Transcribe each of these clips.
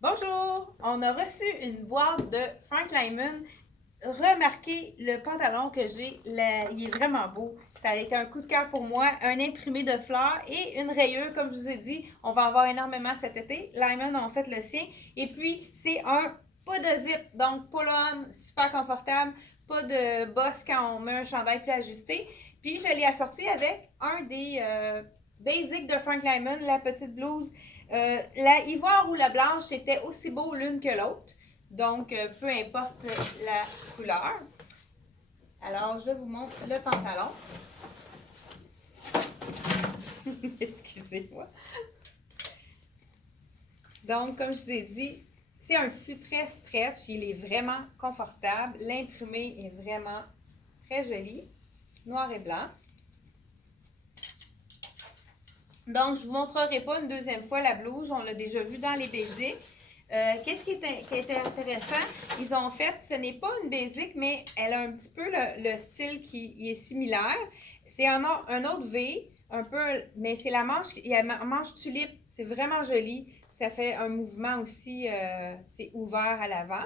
Bonjour! On a reçu une boîte de Frank Lyman. Remarquez le pantalon que j'ai, il est vraiment beau. Ça a été un coup de cœur pour moi. Un imprimé de fleurs et une rayure, comme je vous ai dit. On va en avoir énormément cet été. Lyman a en fait le sien. Et puis, c'est un pas de zip, donc pull-on, super confortable. Pas de bosse quand on met un chandail plus ajusté. Puis, je l'ai assorti avec un des basics de Frank Lyman, la petite blouse. La ivoire ou la blanche, c'était aussi beau l'une que l'autre. Donc, peu importe la couleur. Alors, je vous montre le pantalon. Excusez-moi. Donc, comme je vous ai dit, c'est un tissu très stretch. Il est vraiment confortable. L'imprimé est vraiment très joli. Noir et blanc. Donc, je ne vous montrerai pas une deuxième fois la blouse. On l'a déjà vu dans les basics. Qu'est-ce qui était intéressant? Ils ont fait, ce n'est pas une basic, mais elle a un petit peu le style qui est similaire. C'est un autre V, un peu, mais c'est la manche, il y a la manche tulipe. C'est vraiment joli. Ça fait un mouvement aussi, c'est ouvert à l'avant.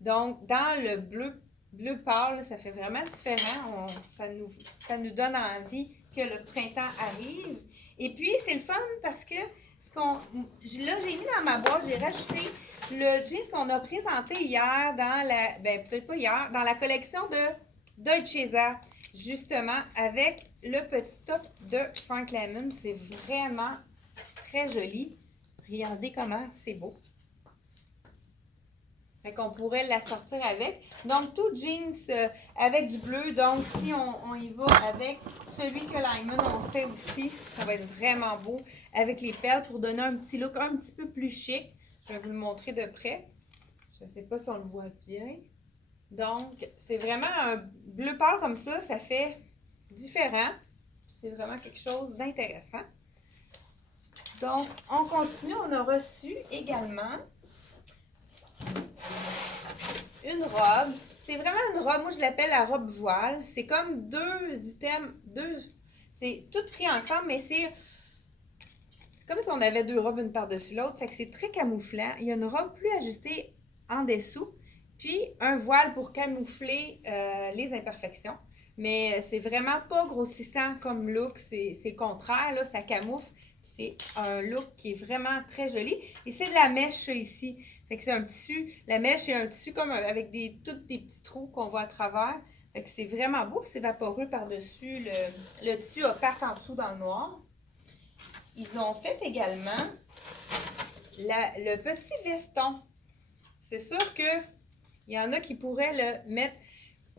Donc, dans le bleu pâle, ça fait vraiment différent. Ça nous donne envie que le printemps arrive. Et puis, c'est le fun parce que là, j'ai mis dans ma boîte, j'ai rajouté le jeans qu'on a présenté hier dans peut-être pas hier, dans la collection de Dolcezza, justement, avec le petit top de Frank Lemon. C'est vraiment très joli. Regardez comment c'est beau. Fait qu'on pourrait la sortir avec. Donc, tout jeans avec du bleu. Donc, si on y va avec celui que Lyman a fait aussi, ça va être vraiment beau avec les perles pour donner un petit look un petit peu plus chic. Je vais vous le montrer de près. Je ne sais pas si on le voit bien. Donc, c'est vraiment un bleu pâle comme ça fait différent. C'est vraiment quelque chose d'intéressant. Donc, on continue. On a reçu également une robe. C'est vraiment une robe, moi je l'appelle la robe voile. C'est comme deux items, c'est tout pris ensemble, mais c'est comme si on avait deux robes une par-dessus l'autre. Fait que c'est très camouflant. Il y a une robe plus ajustée en dessous, puis un voile pour camoufler les imperfections. Mais c'est vraiment pas grossissant comme look, c'est le contraire, là, ça camoufle. C'est un look qui est vraiment très joli. Et c'est de la mèche ici. Fait que c'est un tissu, la mèche c'est un tissu comme avec tous des petits trous qu'on voit à travers. Fait que c'est vraiment beau, c'est vaporeux par-dessus. Le tissu opaque en dessous dans le noir. Ils ont fait également le petit veston. C'est sûr que il y en a qui pourraient le mettre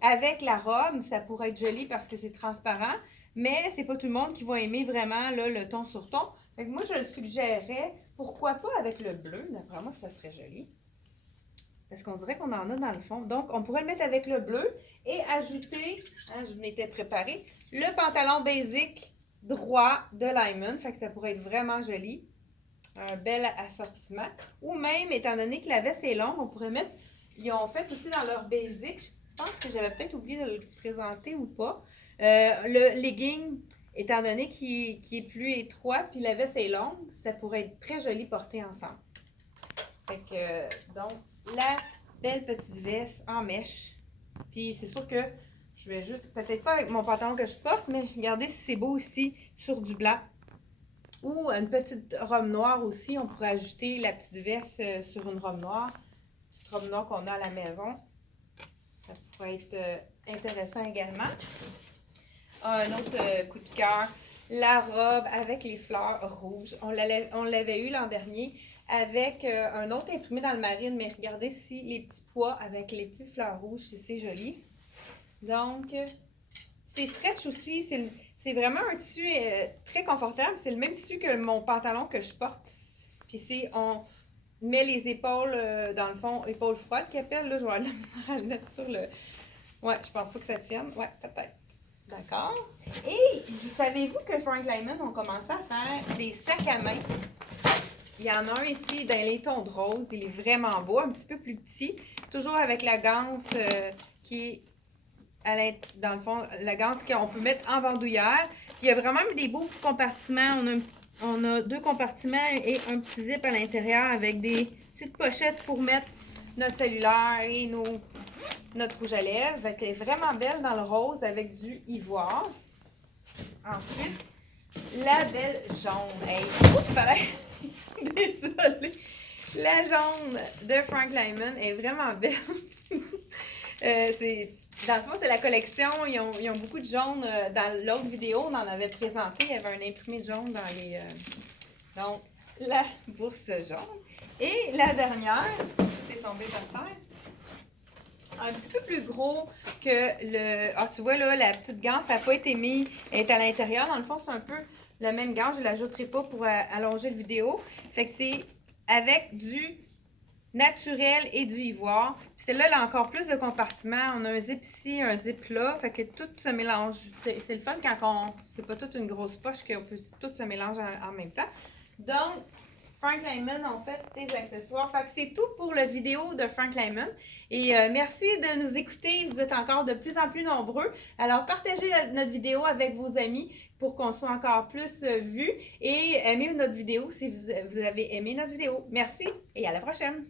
avec la robe, ça pourrait être joli parce que c'est transparent, mais c'est pas tout le monde qui va aimer vraiment là, le ton sur ton. Fait que moi, je le suggérerais, pourquoi pas avec le bleu, d'après moi, ça serait joli. Parce qu'on dirait qu'on en a dans le fond. Donc, on pourrait le mettre avec le bleu et ajouter, je m'étais préparée, le pantalon basic droit de Lyman. Fait que ça pourrait être vraiment joli. Un bel assortiment. Ou même, étant donné que la veste est longue, on pourrait mettre, ils ont fait aussi dans leur basic, je pense que j'avais peut-être oublié de le présenter ou pas, le legging, étant donné qu'il est plus étroit, puis la veste est longue, ça pourrait être très joli porté ensemble. Fait que, donc, la belle petite veste en mèche. Puis c'est sûr que je vais juste, peut-être pas avec mon pantalon que je porte, mais regardez si c'est beau aussi sur du blanc. Ou une petite robe noire aussi. On pourrait ajouter la petite veste sur une robe noire. Petite robe noire qu'on a à la maison. Ça pourrait être intéressant également. Un autre coup de cœur. La robe avec les fleurs rouges. On l'avait eu l'an dernier avec un autre imprimé dans le marine, mais regardez ici les petits pois avec les petites fleurs rouges, c'est joli. Donc, c'est stretch aussi, c'est vraiment un tissu très confortable. C'est le même tissu que mon pantalon que je porte. Puis on met les épaules, dans le fond, épaules froides qu'ils appellent. Là, je vais avoir de la misère à le mettre sur le... Ouais, je pense pas que ça tienne. Ouais, peut-être. D'accord. Et savez-vous que Frank Lyman ont commencé à faire des sacs à main? Il y en a un ici dans les tons de rose. Il est vraiment beau, un petit peu plus petit. Toujours avec la ganse qui est dans le fond, la ganse qu'on peut mettre en bandoulière. Puis il y a vraiment mis des beaux compartiments. On a On a 2 compartiments et un petit zip à l'intérieur avec des petites pochettes pour mettre notre cellulaire et notre rouge à lèvres. Elle est vraiment belle dans le rose avec du ivoire. Ensuite, la belle jaune. Hey, désolée. La jaune de Frank Lyman est vraiment belle. Dans le fond, c'est la collection. Ils ont beaucoup de jaunes. Dans l'autre vidéo, on en avait présenté. Il y avait un imprimé de jaune dans les... donc, la bourse jaune. Et la dernière, c'est tombé par terre. Un petit peu plus gros que le... Ah, tu vois, là, la petite ganse, ça n'a pas été mis. Elle est à l'intérieur. Dans le fond, c'est un peu le même ganse. Je ne l'ajouterai pas pour allonger la vidéo. Fait que c'est avec du naturel et du ivoire. Puis celle-là, elle a encore plus de compartiments. On a un zip ici, un zip là. Fait que tout se mélange. C'est le fun quand c'est pas toute une grosse poche, qu'on peut tout se mélanger en même temps. Donc, Frank Lyman ont fait des accessoires. Fait que c'est tout pour la vidéo de Frank Lyman. Et merci de nous écouter. Vous êtes encore de plus en plus nombreux. Alors, partagez notre vidéo avec vos amis pour qu'on soit encore plus vus. Et aimez notre vidéo si vous avez aimé notre vidéo. Merci et à la prochaine!